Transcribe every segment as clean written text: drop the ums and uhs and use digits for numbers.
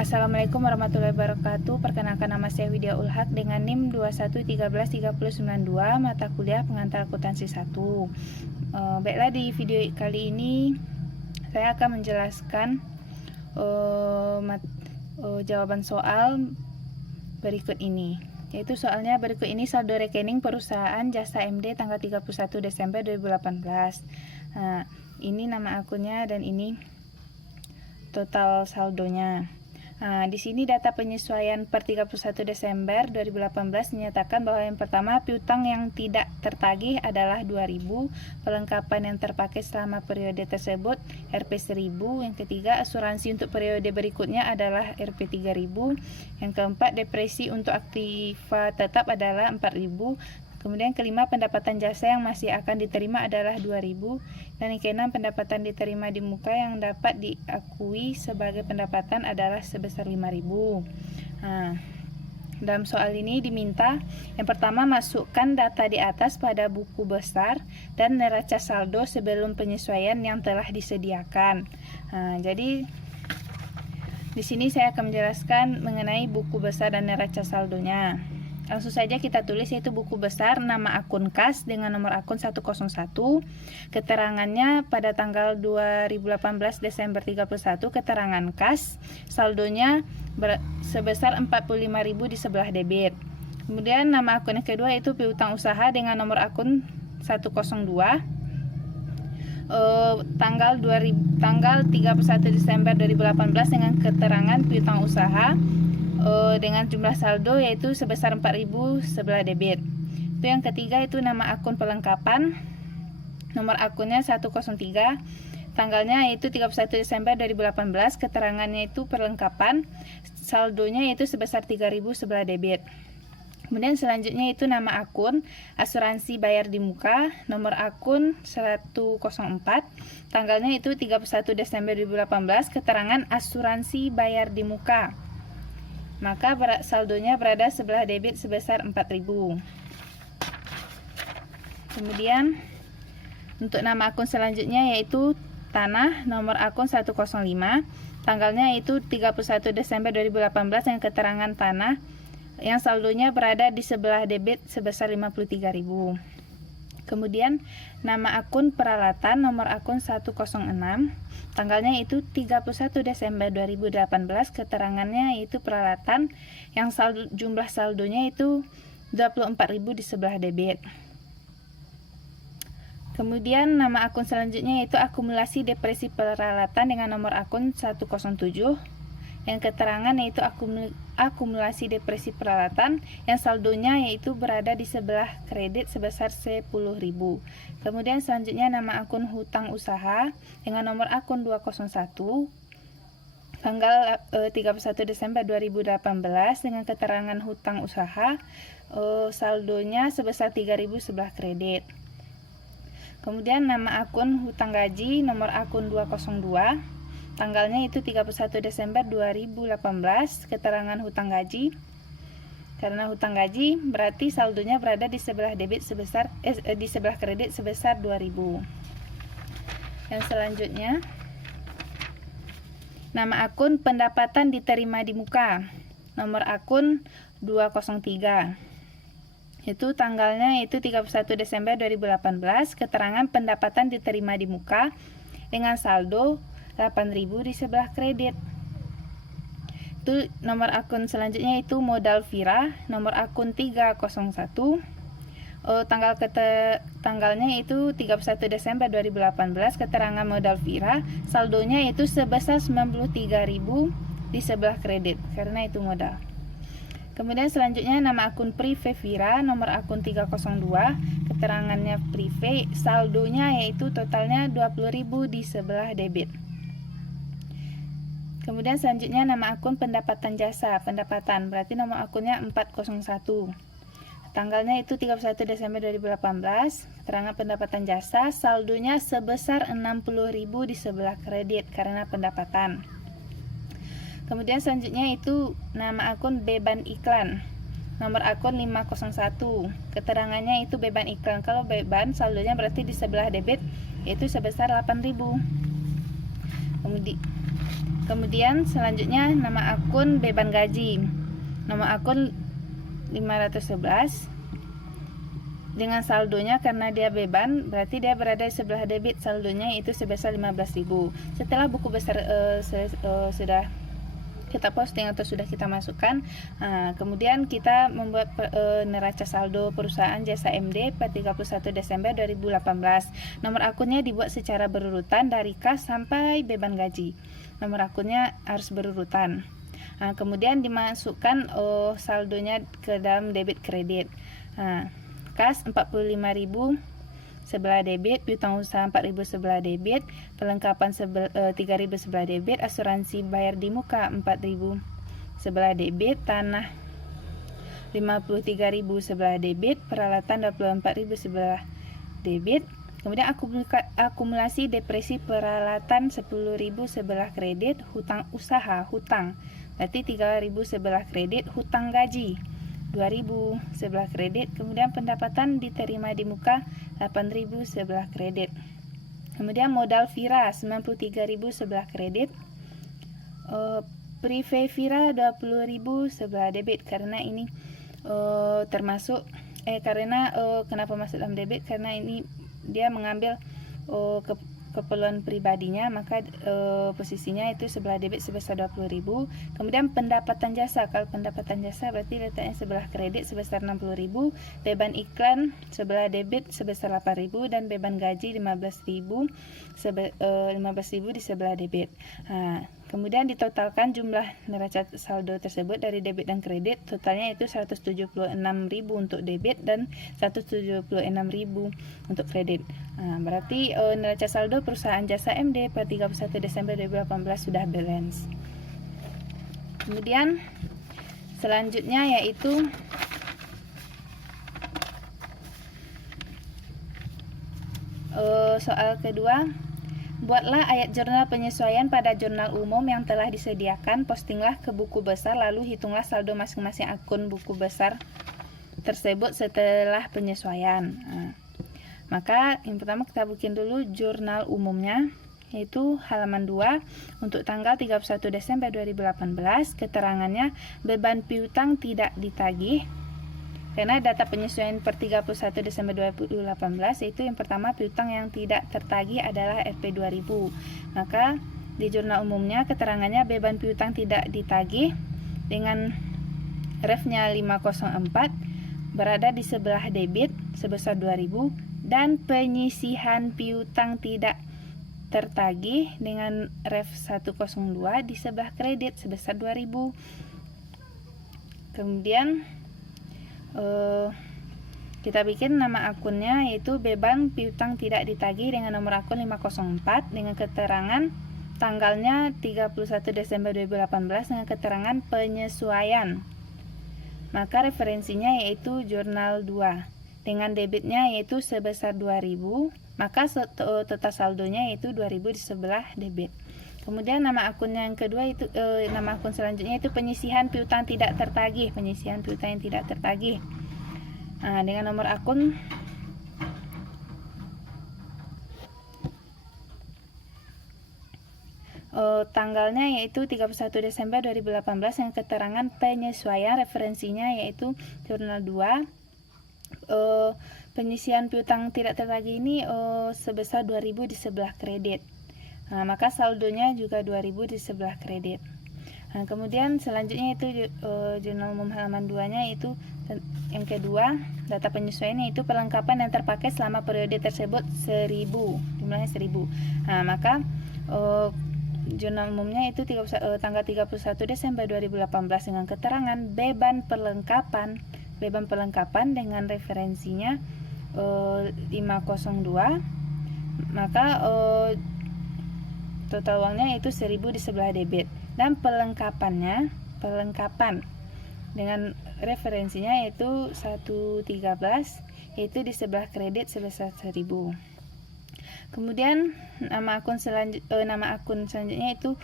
Assalamualaikum warahmatullahi wabarakatuh. Perkenalkan, nama saya Widya Ulhak dengan NIM 21133092, mata kuliah pengantar akuntansi 1. Baiklah, di video kali ini saya akan menjelaskan jawaban soal berikut ini. Yaitu soalnya berikut ini: saldo rekening perusahaan Jasa MD tanggal 31 Desember 2018. Nah, ini nama akunnya dan ini total saldonya. Nah, di sini data penyesuaian per 31 Desember 2018 menyatakan bahwa yang pertama, piutang yang tidak tertagih adalah 2.000, perlengkapan yang terpakai selama periode tersebut Rp 1.000. Yang ketiga, asuransi untuk periode berikutnya adalah Rp 3.000. Yang keempat, depresi untuk aktiva tetap adalah 4.000. Kemudian kelima, pendapatan jasa yang masih akan diterima adalah 2.000. Dan yang keenam, pendapatan diterima di muka yang dapat diakui sebagai pendapatan adalah sebesar 5.000. Nah, dalam soal ini diminta yang pertama, masukkan data di atas pada buku besar dan neraca saldo sebelum penyesuaian yang telah disediakan. Nah, jadi di sini saya akan menjelaskan mengenai buku besar dan neraca saldonya. Langsung saja kita tulis, yaitu buku besar, nama akun kas dengan nomor akun 101, keterangannya pada tanggal 2018 Desember 31, keterangan kas, saldonya sebesar 45.000 di sebelah debit. Kemudian nama akun yang kedua yaitu piutang usaha dengan nomor akun 102, tanggal 31 Desember 2018 dengan keterangan piutang usaha dengan jumlah saldo yaitu sebesar 4.000 sebelah debit. Itu yang ketiga, itu nama akun perlengkapan, nomor akunnya 103, tanggalnya yaitu 31 Desember 2018, keterangannya itu perlengkapan, saldonya yaitu sebesar 3.000 sebelah debit. Kemudian selanjutnya itu nama akun asuransi bayar di muka, nomor akun 104, tanggalnya itu 31 Desember 2018, keterangan asuransi bayar di muka. Maka saldonya berada sebelah debit sebesar 4.000. Kemudian untuk nama akun selanjutnya yaitu tanah, nomor akun 105, tanggalnya yaitu 31 Desember 2018 yang keterangan tanah yang saldonya berada di sebelah debit sebesar 53.000. Kemudian nama akun peralatan, nomor akun 106, tanggalnya itu 31 Desember 2018, keterangannya yaitu peralatan yang jumlah saldonya itu 24.000 di sebelah debit. Kemudian nama akun selanjutnya yaitu akumulasi depresi peralatan dengan nomor akun 107, yang keterangan yaitu akumulasi depresi peralatan yang saldonya yaitu berada di sebelah kredit sebesar 10.000. Kemudian selanjutnya nama akun hutang usaha dengan nomor akun 201, tanggal 31 Desember 2018 dengan keterangan hutang usaha, saldonya sebesar 3.000 sebelah kredit. Kemudian nama akun hutang gaji, nomor akun 202, tanggalnya itu 31 Desember 2018, keterangan hutang gaji. Karena hutang gaji berarti saldonya berada di sebelah debit sebesar di sebelah kredit sebesar 2.000. Yang selanjutnya nama akun pendapatan diterima di muka, nomor akun 203. Itu tanggalnya itu 31 Desember 2018, keterangan pendapatan diterima di muka dengan saldo 8.000 di sebelah kredit. Itu nomor akun selanjutnya itu modal Vira, nomor akun 301, tanggalnya itu 31 Desember 2018, keterangan modal Vira, saldonya itu sebesar 93.000 di sebelah kredit karena itu modal. Kemudian selanjutnya nama akun prive Vira, nomor akun 302, keterangannya prive, saldonya yaitu totalnya 20.000 di sebelah debit. Kemudian selanjutnya nama akun pendapatan jasa, pendapatan, berarti nomor akunnya 401. Tanggalnya itu 31 Desember 2018, keterangan pendapatan jasa, saldonya sebesar 60.000 di sebelah kredit karena pendapatan. Kemudian selanjutnya itu nama akun beban iklan, nomor akun 501, keterangannya itu beban iklan. Kalau beban saldonya berarti di sebelah debit yaitu sebesar 8.000. Kemudian selanjutnya nama akun beban gaji. Nama akun 511 dengan saldonya, karena dia beban berarti dia berada di sebelah debit, saldonya itu sebesar 15.000. Setelah buku besar sudah kita posting atau sudah kita masukkan, kemudian kita membuat neraca saldo perusahaan Jasa MD per 31 Desember 2018. Nomor akunnya dibuat secara berurutan dari kas sampai beban gaji. Nomor akunnya harus berurutan. Kemudian dimasukkan saldonya ke dalam debit kredit. Kas 45.000 sebelah debit, piutang usaha 4.000 sebelah debit, perlengkapan 3.000 sebelah debit, asuransi bayar di muka 4.000 sebelah debit, tanah 53.000 sebelah debit, peralatan 24.000 sebelah debit. Kemudian akumulasi depresi peralatan 10.000 sebelah kredit, hutang usaha, hutang berarti 3.000 sebelah kredit, hutang gaji 2.000 sebelah kredit, kemudian pendapatan diterima di muka 8.000 sebelah kredit. Kemudian modal Vira 93.000 sebelah kredit, prive Vira 20.000 sebelah debit, karena ini termasuk kenapa masuk dalam debit, karena ini dia mengambil keperluan pribadinya, maka posisinya itu sebelah debit sebesar 20.000. Kemudian pendapatan jasa, kalau pendapatan jasa berarti letaknya sebelah kredit sebesar 60.000, beban iklan sebelah debit sebesar 8.000, dan beban gaji 15.000 di sebelah debit. Kemudian ditotalkan jumlah neraca saldo tersebut dari debit dan kredit, totalnya itu 176.000 untuk debit dan 176.000 untuk kredit. Berarti neraca saldo perusahaan Jasa MD per 31 Desember 2018 sudah balance. Kemudian selanjutnya yaitu soal kedua. Buatlah ayat jurnal penyesuaian pada jurnal umum yang telah disediakan, postinglah ke buku besar, lalu hitunglah saldo masing-masing akun buku besar tersebut setelah penyesuaian. Maka yang pertama kita bikin dulu jurnal umumnya, yaitu halaman 2 untuk tanggal 31 Desember 2018. Keterangannya, beban piutang tidak ditagih. Karena data penyesuaian per 31 Desember 2018, yaitu yang pertama piutang yang tidak tertagih adalah FP2000. Maka di jurnal umumnya keterangannya beban piutang tidak ditagih dengan refnya 504 berada di sebelah debit sebesar 2000, dan penyisihan piutang tidak tertagih dengan ref 102 di sebelah kredit sebesar 2000. Kemudian kita bikin nama akunnya, yaitu beban piutang tidak ditagih dengan nomor akun 504 dengan keterangan tanggalnya 31 Desember 2018 dengan keterangan penyesuaian. Maka referensinya yaitu jurnal 2 dengan debitnya yaitu sebesar 2000, maka total saldonya yaitu 2000 di sebelah debit. Kemudian nama akun yang kedua itu nama akun selanjutnya itu penyisihan piutang tidak tertagih, penyisihan piutang yang tidak tertagih. Dengan nomor akun tanggalnya yaitu 31 Desember 2018 yang keterangan penyesuaian, referensinya yaitu jurnal 2. Penyisihan piutang tidak tertagih ini sebesar 2000 di sebelah kredit. Maka saldonya juga 2000 di sebelah kredit. Kemudian selanjutnya itu jurnal umum halaman 2-nya itu yang kedua, data penyesuaiannya itu perlengkapan yang terpakai selama periode tersebut 1000, jumlahnya 1000. Maka jurnal umumnya itu tanggal 31 Desember 2018 dengan keterangan beban perlengkapan dengan referensinya 502. Maka total uangnya itu 1000 di sebelah debit, dan perlengkapan dengan referensinya yaitu 113, yaitu di sebelah kredit sebesar 1000. Kemudian nama akun selanjutnya itu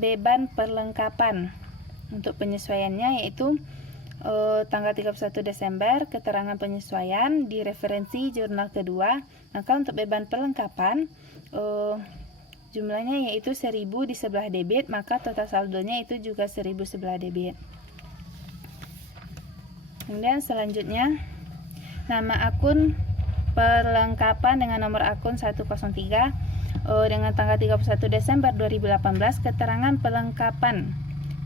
beban perlengkapan. Untuk penyesuaiannya yaitu tanggal 31 Desember keterangan penyesuaian di referensi jurnal kedua. Maka untuk beban perlengkapan jumlahnya yaitu 1000 di sebelah debit, maka total saldonya itu juga 1000 sebelah debit. Kemudian selanjutnya nama akun perlengkapan dengan nomor akun 103 dengan tanggal 31 Desember 2018, keterangan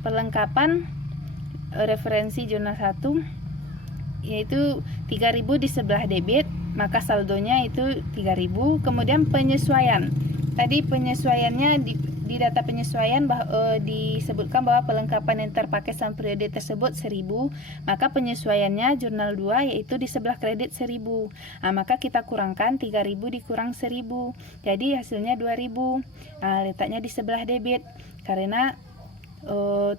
perlengkapan referensi jurnal 1 yaitu 3000 di sebelah debit, maka saldonya itu 3000. Kemudian penyesuaian. Tadi penyesuaiannya di data penyesuaian disebutkan bahwa perlengkapan yang terpakai selama periode tersebut 1000, maka penyesuaiannya jurnal 2 yaitu di sebelah kredit 1000. Maka kita kurangkan 3000 dikurang 1000. Jadi hasilnya 2000. Letaknya di sebelah debit karena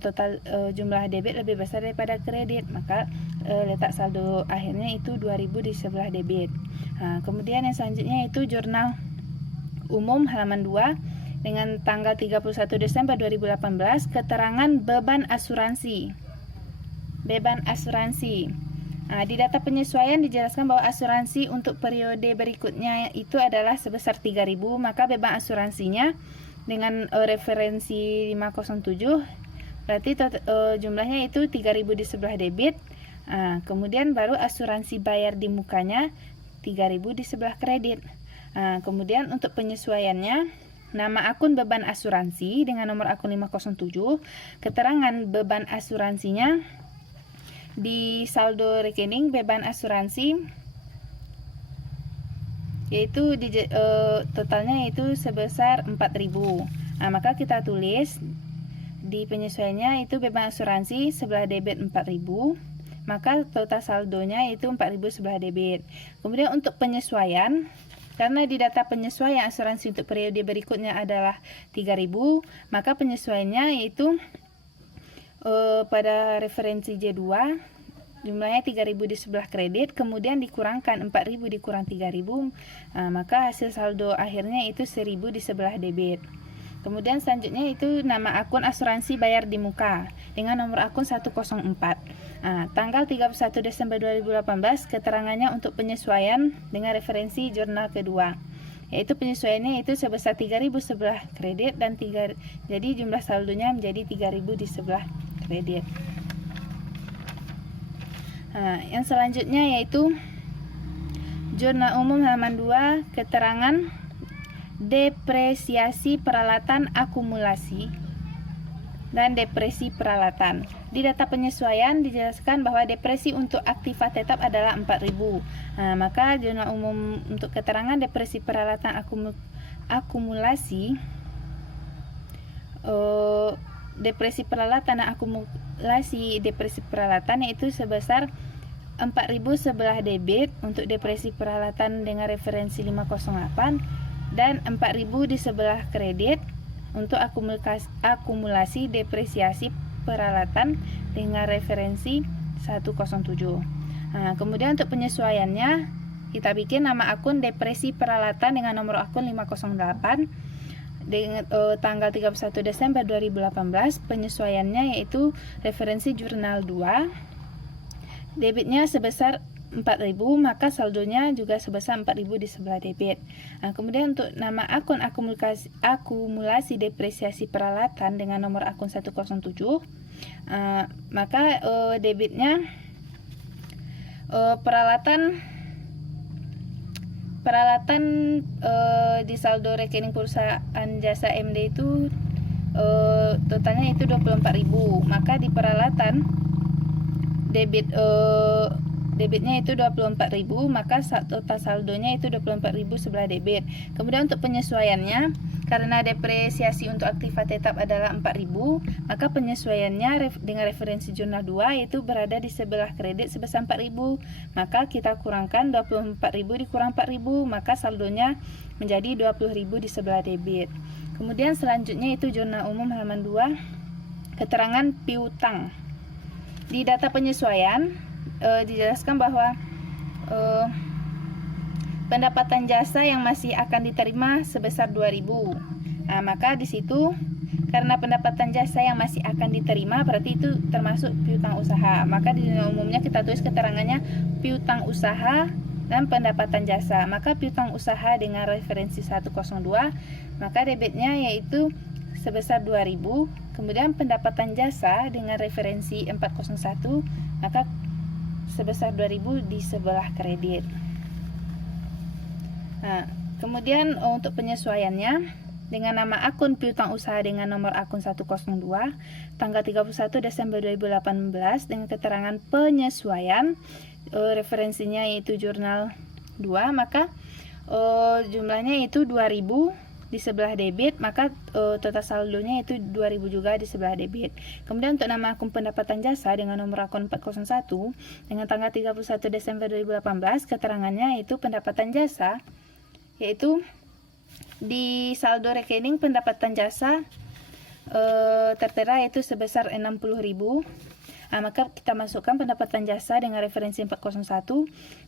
total jumlah debit lebih besar daripada kredit, maka letak saldo akhirnya itu 2000 di sebelah debit. Kemudian yang selanjutnya itu jurnal umum halaman 2 dengan tanggal 31 Desember 2018, keterangan beban asuransi. Di data penyesuaian dijelaskan bahwa asuransi untuk periode berikutnya itu adalah sebesar 3000, maka beban asuransinya dengan referensi 507 berarti jumlahnya itu 3000 di sebelah debit. Kemudian baru asuransi bayar di mukanya 3000 di sebelah kredit. Kemudian untuk penyesuaiannya, nama akun beban asuransi dengan nomor akun 507, keterangan beban asuransinya di saldo rekening beban asuransi yaitu totalnya itu sebesar 4000. Maka kita tulis di penyesuaiannya itu beban asuransi sebelah debit 4000, maka total saldonya itu 4000 sebelah debit. Kemudian untuk penyesuaian, karena di data penyesuaian asuransi untuk periode berikutnya adalah 3000, maka penyesuaiannya yaitu pada referensi J2 jumlahnya 3000 di sebelah kredit, kemudian dikurangkan 4000 dikurang 3000, maka hasil saldo akhirnya itu 1000 di sebelah debit. Kemudian selanjutnya itu nama akun asuransi bayar di muka dengan nomor akun 104. Tanggal 31 Desember 2018, keterangannya untuk penyesuaian dengan referensi jurnal kedua, yaitu penyesuaiannya itu sebesar 3000 sebelah kredit dan jadi jumlah saldonya menjadi 3000 di sebelah kredit. Yang selanjutnya yaitu jurnal umum halaman 2, keterangan depresiasi peralatan akumulasi dan depresi peralatan. Di data penyesuaian dijelaskan bahwa depresi untuk aktiva tetap adalah 4000. Maka jurnal umum untuk keterangan depresi peralatan akumulasi depresi peralatan dan akumulasi depresi peralatan yaitu sebesar 4000 sebelah debit untuk depresi peralatan dengan referensi 508 dan 4000 di sebelah kredit untuk akumulasi depresiasi peralatan dengan referensi 107. Kemudian untuk penyesuaiannya kita bikin nama akun depresi peralatan dengan nomor akun 508 dengan tanggal 31 Desember 2018. Penyesuaiannya yaitu referensi jurnal 2, debitnya sebesar 4000, maka saldonya juga sebesar 4000 di sebelah debit. Kemudian untuk nama akun akumulasi depresiasi peralatan dengan nomor akun 107, maka debitnya peralatan di saldo rekening perusahaan jasa MD itu totalnya itu 24.000. Maka di peralatan debitnya itu 24.000, maka total saldonya itu 24.000 sebelah debit. Kemudian untuk penyesuaiannya, karena depresiasi untuk aktiva tetap adalah 4.000, maka penyesuaiannya dengan referensi jurnal 2 yaitu berada di sebelah kredit sebesar 4.000. Maka kita kurangkan 24.000 dikurang 4.000, maka saldonya menjadi 20.000 di sebelah debit. Kemudian selanjutnya itu jurnal umum halaman 2, keterangan piutang. Di data penyesuaian dijelaskan bahwa pendapatan jasa yang masih akan diterima sebesar 2.000. Maka di situ karena pendapatan jasa yang masih akan diterima berarti itu termasuk piutang usaha. Maka di jurnal umumnya kita tulis keterangannya piutang usaha dan pendapatan jasa. Maka piutang usaha dengan referensi 102, maka debitnya yaitu sebesar 2.000. Kemudian pendapatan jasa dengan referensi 401, maka sebesar 2.000 di sebelah kredit. Nah, kemudian untuk penyesuaiannya, dengan nama akun piutang usaha dengan nomor akun 102 tanggal 31 Desember 2018 dengan keterangan penyesuaian, referensinya yaitu jurnal 2, maka jumlahnya itu 2.000 di sebelah debit, maka total saldonya itu 2.000 juga di sebelah debit. Kemudian untuk nama akun pendapatan jasa dengan nomor akun 401 dengan tanggal 31 Desember 2018, keterangannya itu pendapatan jasa yaitu di saldo rekening pendapatan jasa tertera itu sebesar 60.000. Nah, maka kita masukkan pendapatan jasa dengan referensi 401,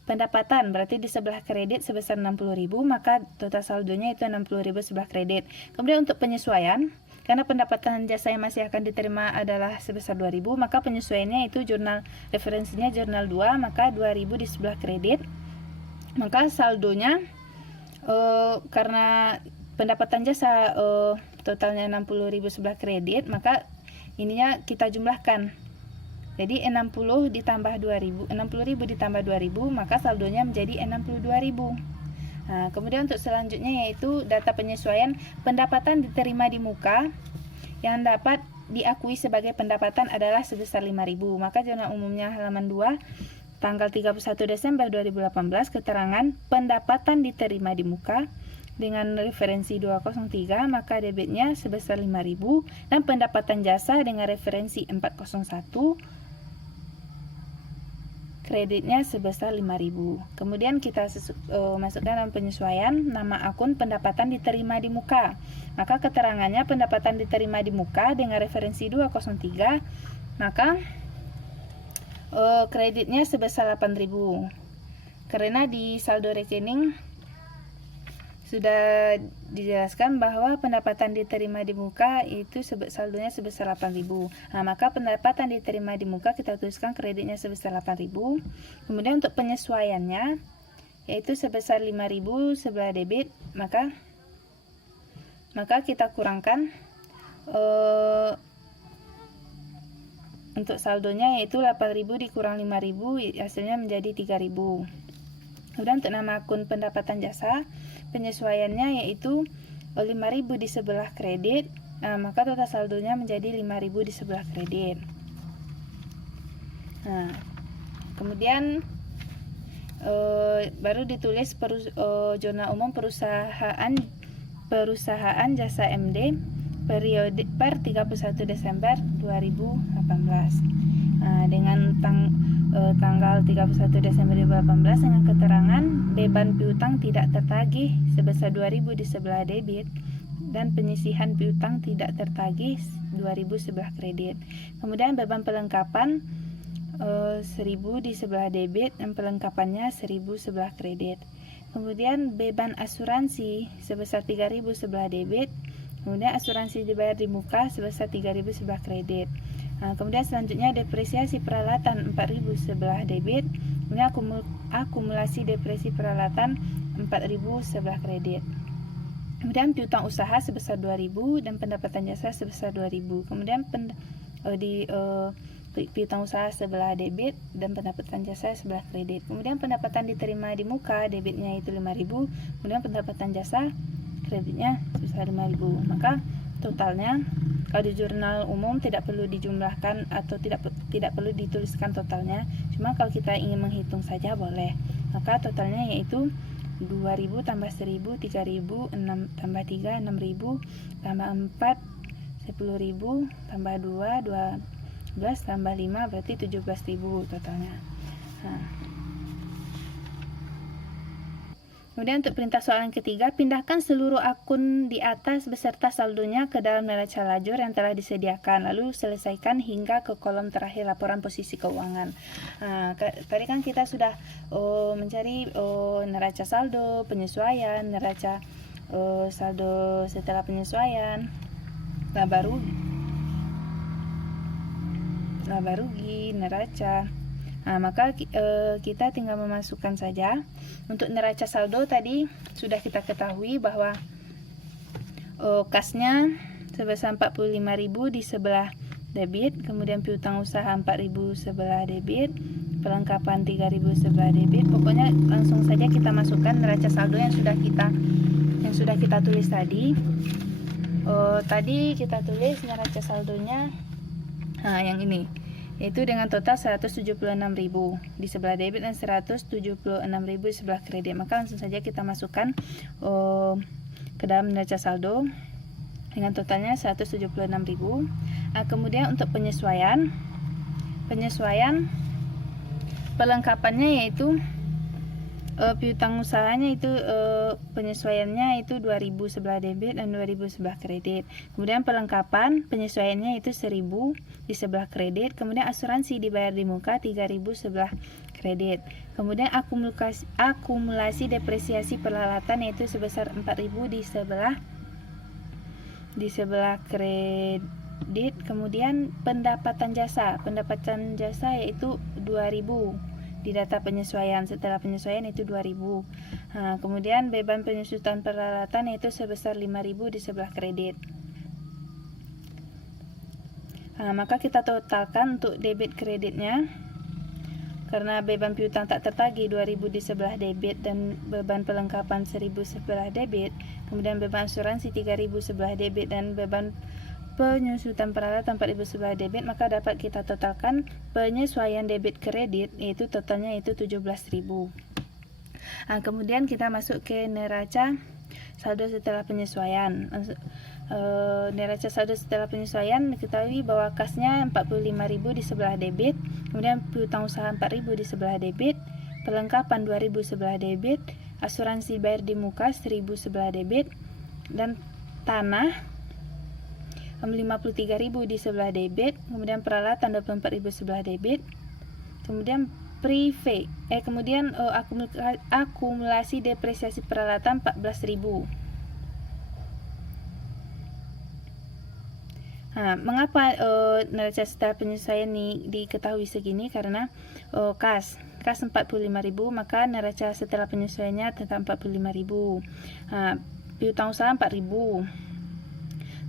pendapatan berarti di sebelah kredit sebesar 60.000, maka total saldonya itu 60.000 sebelah kredit. Kemudian untuk penyesuaian, karena pendapatan jasa yang masih akan diterima adalah sebesar 2.000, maka penyesuaiannya itu jurnal referensinya jurnal 2, maka 2.000 di sebelah kredit. Maka saldonya karena pendapatan jasa totalnya 60.000 sebelah kredit, maka ininya kita jumlahkan. Jadi 60 ditambah 2.000, 60.000 ditambah 2.000, maka saldonya menjadi 62.000. Nah, kemudian untuk selanjutnya yaitu data penyesuaian pendapatan diterima di muka yang dapat diakui sebagai pendapatan adalah sebesar 5.000. Maka jurnal umumnya halaman 2 tanggal 31 Desember 2018, keterangan pendapatan diterima di muka dengan referensi 203, maka debitnya sebesar 5.000 dan pendapatan jasa dengan referensi 401, kreditnya sebesar 5.000. Kemudian kita masukkan dalam penyesuaian nama akun pendapatan diterima di muka. Maka keterangannya pendapatan diterima di muka dengan referensi 203, maka kreditnya sebesar 8.000. Karena di saldo rekening sudah dijelaskan bahwa pendapatan diterima di muka itu saldonya sebesar 8.000. Nah, maka pendapatan diterima di muka kita tuliskan kreditnya sebesar 8.000. Kemudian untuk penyesuaiannya yaitu sebesar 5.000 sebelah debit, maka kita kurangkan untuk saldonya yaitu 8.000 dikurang 5.000, hasilnya menjadi 3.000. Kemudian untuk nama akun pendapatan jasa, penyesuaiannya yaitu 5.000 di sebelah kredit, maka total saldonya menjadi 5.000 di sebelah kredit. Nah, kemudian baru ditulis jurnal umum perusahaan jasa MD periode per 31 Desember 2018. Dengan tanggal 31 Desember 2018 dengan keterangan beban piutang tidak tertagih sebesar 2.000 di sebelah debit dan penyisihan piutang tidak tertagih 2.000 sebelah kredit. Kemudian beban pelengkapan 1.000 di sebelah debit dan pelengkapannya 1.000 sebelah kredit. Kemudian beban asuransi sebesar 3.000 sebelah debit. Kemudian asuransi dibayar di muka sebesar 3.000 sebelah kredit. Kemudian selanjutnya depresiasi peralatan 4.000 sebelah debit. Kemudian akumulasi depresi peralatan 4.000 sebelah kredit. Kemudian piutang usaha sebesar 2.000 dan pendapatan jasa sebesar 2.000. Kemudian piutang usaha sebelah debit dan pendapatan jasa sebelah kredit. Kemudian pendapatan diterima di muka, debitnya itu 5.000. Kemudian pendapatan jasa, kreditnya sebesar 5.000. Maka totalnya kalau di jurnal umum tidak perlu dijumlahkan atau tidak perlu dituliskan totalnya. Cuma kalau kita ingin menghitung saja boleh. Maka totalnya yaitu 2.000 tambah 1.000, 3.000, 6 tambah 3, 6.000, tambah 4, 10.000, tambah 2, 12, tambah 5, berarti 17.000 totalnya. Kemudian untuk perintah soalan ketiga, pindahkan seluruh akun di atas beserta saldonya ke dalam neraca lajur yang telah disediakan, lalu selesaikan hingga ke kolom terakhir laporan posisi keuangan. Tadi kan kita sudah mencari neraca saldo, penyesuaian, neraca saldo setelah penyesuaian, laba rugi, neraca. Maka kita tinggal memasukkan saja. Untuk neraca saldo tadi sudah kita ketahui bahwa kasnya sebesar 45.000 di sebelah debit, kemudian piutang usaha 4.000 sebelah debit, perlengkapan 3.000 sebelah debit. Pokoknya langsung saja kita masukkan neraca saldo yang sudah kita tulis tadi. Tadi kita tulis neraca saldonya yang ini, yaitu dengan total 176.000 di sebelah debit dan 176.000 di sebelah kredit. Maka langsung saja kita masukkan ke dalam neraca saldo dengan totalnya 176.000. Kemudian untuk penyesuaian perlengkapannya yaitu piutang usahanya itu penyesuaiannya itu 2.000 sebelah debit dan 2.000 sebelah kredit. Kemudian perlengkapan penyesuaiannya itu 1.000 di sebelah kredit. Kemudian asuransi dibayar di muka 3.000 sebelah kredit. Kemudian akumulasi depresiasi peralatan yaitu sebesar 4.000 di sebelah kredit. Kemudian pendapatan jasa yaitu 2.000 di data penyesuaian. Setelah penyesuaian itu 2.000. Kemudian beban penyusutan peralatan yaitu sebesar 5.000 di sebelah kredit. Maka kita totalkan untuk debit kreditnya. Karena beban piutang tak tertagih 2.000 di sebelah debit dan beban perlengkapan 1.000 sebelah debit, kemudian beban asuransi 3.000 sebelah debit dan beban penyusutan peralatan 4.000 sebelah debit, maka dapat kita totalkan penyesuaian debit kredit yaitu totalnya itu 17.000. Kemudian kita masuk ke neraca saldo setelah penyesuaian. Neraca saldo setelah penyesuaian diketahui bahwa kasnya 45.000 di sebelah debit, kemudian piutang usaha 4.000 di sebelah debit, perlengkapan 2.000 sebelah debit, asuransi bayar di muka 1.000 sebelah debit, dan tanah 53.000 di sebelah debit, kemudian peralatan 24.000 sebelah debit, kemudian akumulasi depresiasi peralatan 14.000. Mengapa neraca setelah penyesuaian ini diketahui segini? Karena kas 45.000, maka neraca setelah penyesuaiannya tetap 45.000. Piutang usaha 4.000.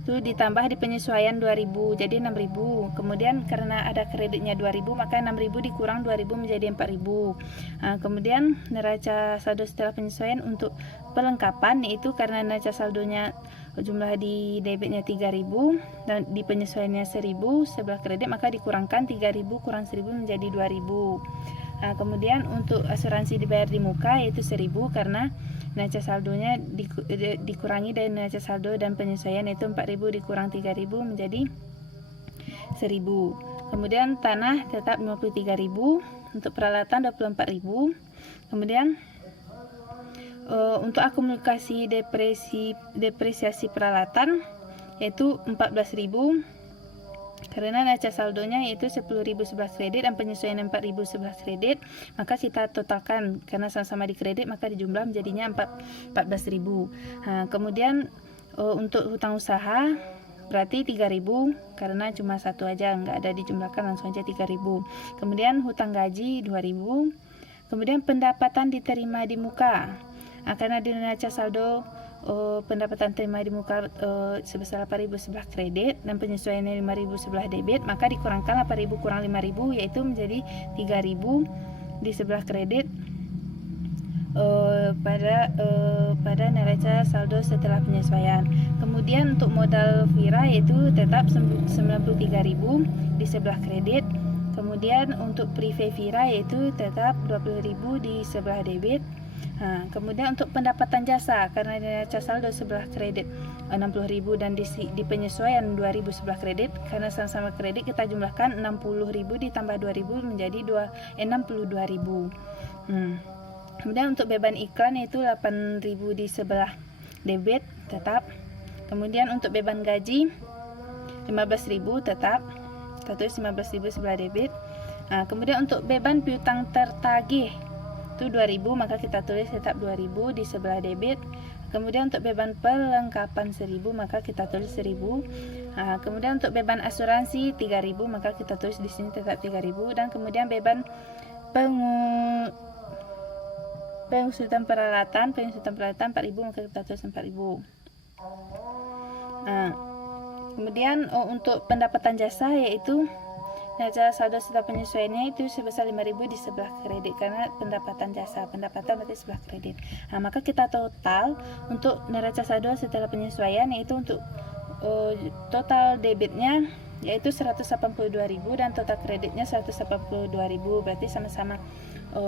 Itu ditambah di penyesuaian 2.000 jadi 6.000. Kemudian karena ada kreditnya 2.000, maka 6.000 dikurang 2.000 menjadi 4.000. Kemudian neraca saldo setelah penyesuaian untuk perlengkapan yaitu karena neraca saldonya jumlah di debitnya 3.000 dan di penyesuaiannya 1.000 sebelah kredit, maka dikurangkan 3.000 kurang 1.000 menjadi 2.000. Kemudian untuk asuransi dibayar di muka yaitu 1.000 karena neraca saldonya dikurangi dari neraca saldo dan penyesuaian yaitu 4.000 dikurang 3.000 menjadi 1.000. Kemudian tanah tetap 53.000, untuk peralatan 24.000. Kemudian untuk akumulasi depresiasi peralatan yaitu 14.000 karena neraca saldonya yaitu 10.000 sebelah kredit dan penyesuaian 4.000 sebelah kredit, maka kita totalkan karena sama-sama di kredit maka dijumlah menjadinya 14.000. Kemudian untuk hutang usaha berarti 3.000 karena cuma satu aja, nggak ada dijumlahkan, langsung aja 3.000. Kemudian hutang gaji 2.000. Kemudian pendapatan diterima di muka. Karena di neraca saldo pendapatan terima di muka sebesar 8.000 sebelah kredit dan penyesuaiannya 5.000 sebelah debit, maka dikurangkan 8.000 kurang 5.000 yaitu menjadi 3.000 di sebelah kredit pada neraca saldo setelah penyesuaian. Kemudian untuk modal Vira yaitu tetap 93.000 di sebelah kredit. Kemudian untuk prive Vira yaitu tetap 20.000 di sebelah debit. Kemudian untuk pendapatan jasa karena neraca saldo sebelah kredit 60.000 dan di penyesuaian 2.000 sebelah kredit, karena sama-sama kredit kita jumlahkan 60.000 ditambah 2.000 menjadi 62.000. Kemudian untuk beban iklan yaitu 8.000 di sebelah debit tetap. Kemudian untuk beban gaji 15.000 tetap, status 15.000 sebelah debit. Kemudian untuk beban piutang tertagih itu 2.000, maka kita tulis tetap 2.000 di sebelah debit. Kemudian untuk beban perlengkapan 1.000, maka kita tulis 1.000. Kemudian untuk beban asuransi 3.000, maka kita tulis di sini tetap 3.000. Dan kemudian beban pengusutan peralatan 4.000, maka kita tulis 4.000. Nah, kemudian untuk pendapatan jasa, yaitu neraca saldo setelah penyesuaiannya itu sebesar 5.000 di sebelah kredit, karena pendapatan jasa, pendapatan berarti sebelah kredit. Nah, maka kita total untuk neraca saldo setelah penyesuaian, yaitu untuk total debitnya yaitu 182.000 dan total kreditnya 182.000, berarti sama-sama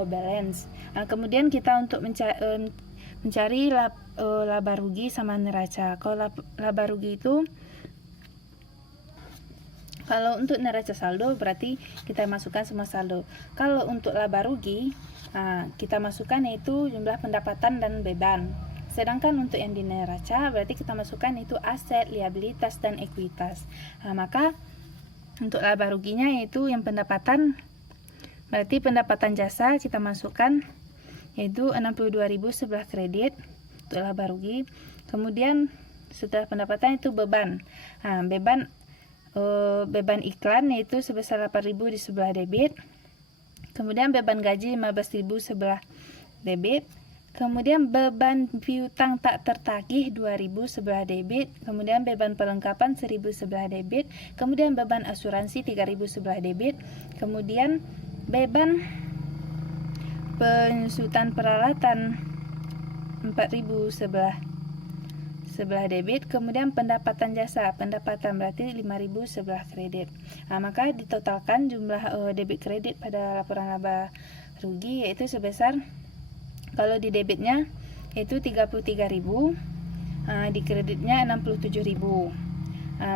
balance. Nah, kemudian kita untuk mencari laba rugi sama neraca. Kalau laba rugi itu, kalau untuk neraca saldo berarti kita masukkan semua saldo. Kalau untuk laba rugi, kita masukkan yaitu jumlah pendapatan dan beban. Sedangkan untuk yang di neraca berarti kita masukkan itu aset, liabilitas, dan ekuitas. Nah, maka untuk laba ruginya yaitu yang pendapatan, berarti pendapatan jasa kita masukkan yaitu 62.000 sebelah kredit untuk laba rugi. Kemudian setelah pendapatan itu beban. Nah, beban iklan yaitu sebesar 8.000 di sebelah debit. Kemudian beban gaji 15.000 sebelah debit. Kemudian beban piutang tak tertagih 2.000 sebelah debit. Kemudian beban perlengkapan 1.000 sebelah debit. Kemudian beban asuransi 3.000 sebelah debit. Kemudian beban penyusutan peralatan 4.000 sebelah debit. Kemudian pendapatan jasa, pendapatan berarti 5.000 sebelah kredit. Nah, maka ditotalkan jumlah debit kredit pada laporan laba rugi yaitu sebesar, kalau di debitnya itu 33.000, di kreditnya 67.000.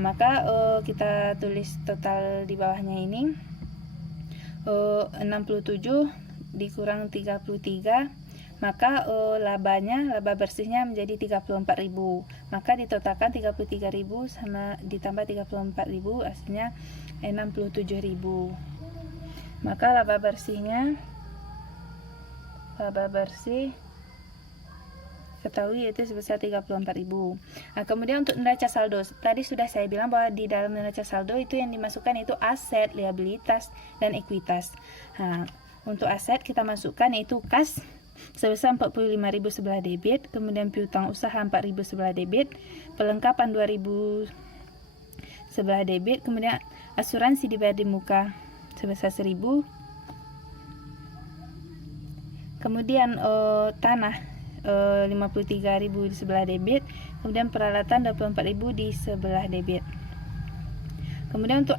Maka kita tulis total di bawahnya ini 67 dikurang 33, maka laba bersihnya menjadi 34.000. Maka ditotalkan 33.000 sama ditambah 34.000 hasilnya 67.000. Maka laba bersih ketahui yaitu sebesar 34.000. Nah, kemudian untuk neraca saldo, tadi sudah saya bilang bahwa di dalam neraca saldo itu yang dimasukkan itu aset, liabilitas, dan ekuitas. Nah, untuk aset kita masukkan yaitu kas sebesar 45.000 sebelah debit, kemudian piutang usaha 4.000 sebelah debit, perlengkapan 2.000 sebelah debit, kemudian asuransi dibayar di muka sebesar 1.000, kemudian tanah 53.000 di sebelah debit, kemudian peralatan 24.000 di sebelah debit. Kemudian untuk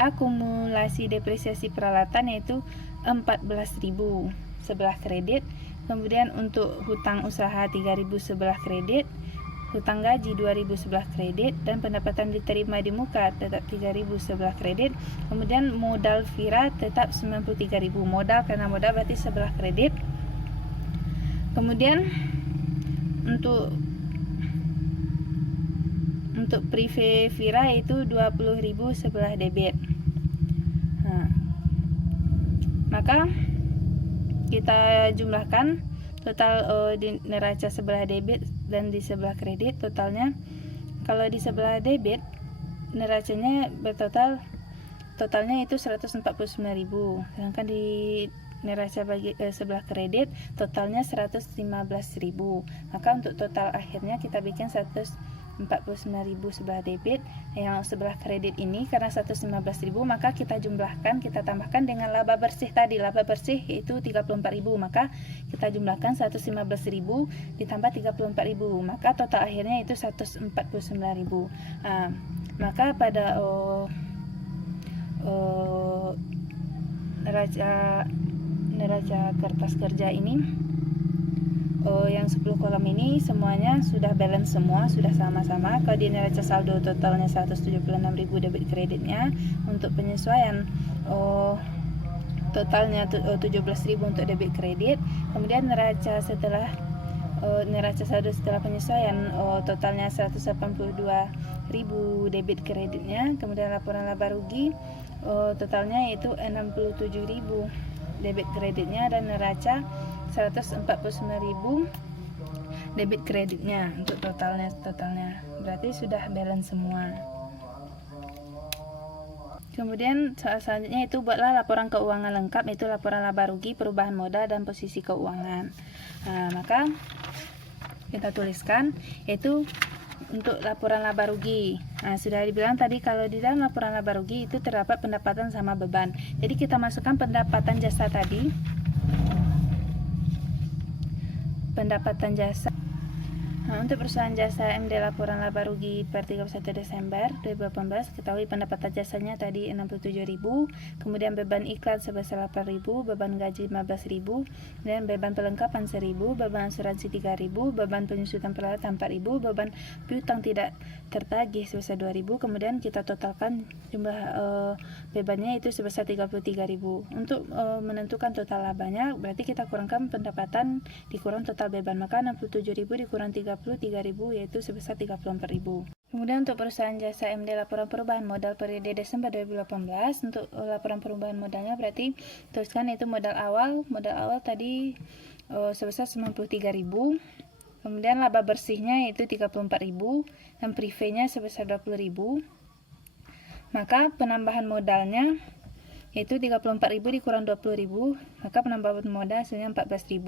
akumulasi depresiasi peralatan yaitu 14.000 sebelah kredit. Kemudian untuk hutang usaha 3.000 sebelah kredit, hutang gaji 2.000 sebelah kredit, dan pendapatan diterima di muka tetap 3.000 sebelah kredit. Kemudian modal VIRA tetap 93.000, modal karena modal berarti sebelah kredit. Kemudian untuk prive VIRA itu 20.000 sebelah debit. Nah, maka kita jumlahkan total di neraca sebelah debit dan di sebelah kredit totalnya. Kalau di sebelah debit neracanya totalnya itu 149.000, sedangkan di neraca sebelah kredit totalnya 115.000. Maka untuk total akhirnya kita bikin 149.000 sebelah debit. Yang sebelah kredit ini karena 115.000, maka kita jumlahkan, kita tambahkan dengan laba bersih tadi. Laba bersih itu 34.000, maka kita jumlahkan 115.000 ditambah 34.000, maka total akhirnya itu 149.000. Maka pada neraca kertas kerja ini yang 10 kolom ini semuanya sudah balance semua, sudah sama-sama. Kalau di neraca saldo totalnya 176.000 debit kreditnya. Untuk penyesuaian totalnya 17.000 untuk debit kredit. Kemudian neraca saldo setelah penyesuaian totalnya 182.000 debit kreditnya. Kemudian laporan laba rugi totalnya yaitu 67.000 debit kreditnya, dan neraca 149.000 debit kreditnya. Untuk totalnya berarti sudah balance semua. Kemudian soal selanjutnya itu buatlah laporan keuangan lengkap, yaitu laporan laba rugi, perubahan modal, dan posisi keuangan. Maka kita tuliskan yaitu untuk laporan laba rugi. Sudah dibilang tadi kalau di dalam laporan laba rugi itu terdapat pendapatan sama beban. Jadi kita masukkan pendapatan jasa tadi. Pendapatan jasa. Untuk perusahaan jasa MD laporan laba rugi per 31 Desember 2018, ketahui pendapatan jasanya tadi 67.000, kemudian beban iklan sebesar 8.000, beban gaji 15.000, kemudian beban perlengkapan 1.000, beban asuransi 3.000, beban penyusutan peralatan 4.000, beban piutang tidak tertagih sebesar 2.000, kemudian kita totalkan jumlah bebannya itu sebesar 33.000. Untuk menentukan total labanya berarti kita kurangkan pendapatan dikurang total beban, maka 67.000 dikurang 33.000 yaitu sebesar 34.000. Kemudian untuk perusahaan jasa MD laporan perubahan modal periode Desember 2018, untuk laporan perubahan modalnya berarti tuliskan itu modal awal tadi sebesar 93.000, kemudian laba bersihnya itu 34.000 dan privenya sebesar 20.000. Maka penambahan modalnya yaitu 34.000 dikurang 20.000, maka penambahan modal hasilnya 14.000.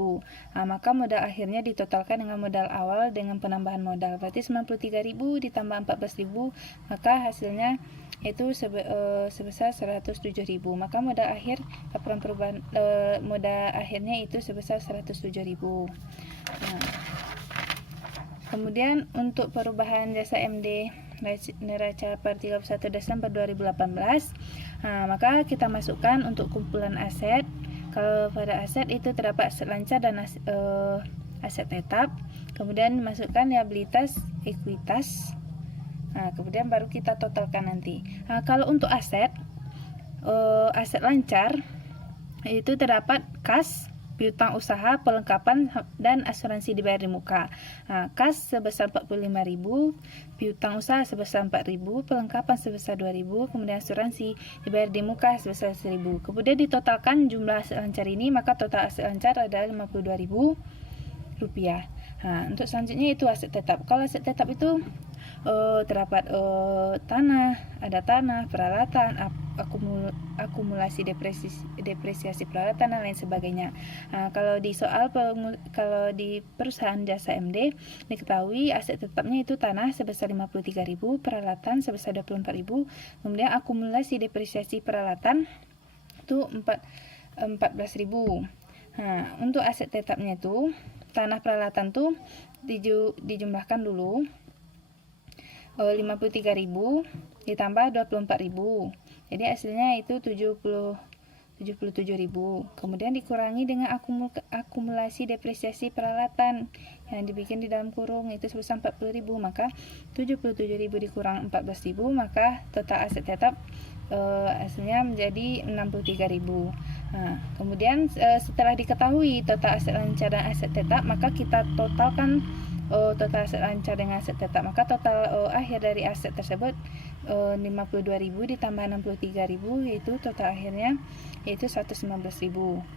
Maka modal akhirnya ditotalkan dengan modal awal dengan penambahan modal, berarti 93.000 ditambah 14.000, maka hasilnya itu sebesar 107.000. Maka modal akhir laporan perubahan modal akhirnya itu sebesar 107.000. Kemudian untuk perubahan jasa MD neraca per 31 Desember 2018, maka kita masukkan untuk kumpulan aset. Kalau pada aset itu terdapat aset lancar dan aset tetap, kemudian masukkan liabilitas, ekuitas, kemudian baru kita totalkan nanti. Kalau untuk aset lancar itu terdapat kas, piutang usaha, perlengkapan, dan asuransi dibayar di muka. Kas sebesar 45.000, piutang usaha sebesar 4.000, perlengkapan sebesar 2.000, kemudian asuransi dibayar di muka sebesar 1.000. Kemudian ditotalkan jumlah aset lancar ini, maka total aset lancar adalah 52.000 rupiah. Untuk selanjutnya itu aset tetap. Kalau aset tetap itu terdapat ada tanah, peralatan, akumulasi depresiasi peralatan dan lain sebagainya. Kalau di perusahaan jasa MD diketahui aset tetapnya itu tanah sebesar 53.000, peralatan sebesar 24.000, kemudian akumulasi depresiasi peralatan itu 14.000. Untuk aset tetapnya itu tanah peralatan tuh dijumlahkan dulu 53.000 ditambah 24.000, jadi hasilnya itu 77.000. Kemudian dikurangi dengan akumulasi depresiasi peralatan yang dibikin di dalam kurung itu sebesar 40.000, maka 77.000 dikurang 14.000, maka total aset tetap hasilnya menjadi 63.000. Kemudian setelah diketahui total aset lancar dan aset tetap, maka kita totalkan total aset lancar dengan aset tetap, maka total akhir dari aset tersebut 52.000 ditambah 63.000 yaitu total akhirnya yaitu 119.000.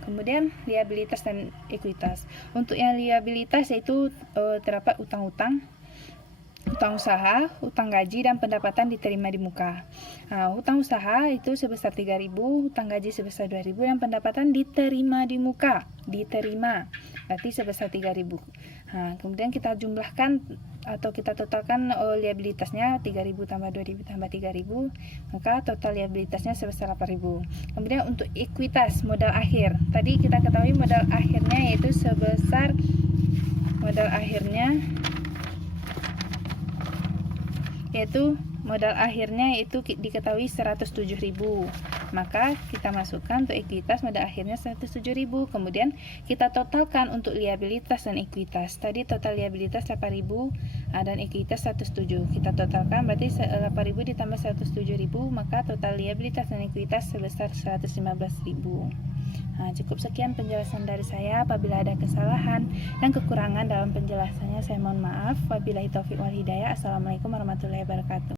Kemudian liabilitas dan ekuitas. Untuk yang liabilitas yaitu terdapat utang usaha, utang gaji, dan pendapatan diterima di muka. Utang usaha itu sebesar 3.000, utang gaji sebesar 2.000, dan pendapatan diterima di muka. Berarti sebesar 3.000. Kemudian kita jumlahkan atau kita totalkan liabilitasnya 3.000 tambah 2.000 tambah 3.000, maka total liabilitasnya sebesar 8.000. Kemudian untuk ekuitas modal akhir, tadi kita ketahui modal akhirnya yaitu sebesar modal akhirnya itu diketahui 107.000, maka kita masukkan untuk ekuitas modal akhirnya 107.000. Kemudian kita totalkan untuk liabilitas dan ekuitas, tadi total liabilitas 8.000 dan ekuitas 107, kita totalkan berarti 8.000 ditambah 107.000, maka total liabilitas dan ekuitas sebesar 115.000. Cukup sekian penjelasan dari saya. Apabila ada kesalahan dan kekurangan dalam penjelasannya, saya mohon maaf. Wabillahi taufiq wal hidayah. Assalamualaikum warahmatullahi wabarakatuh.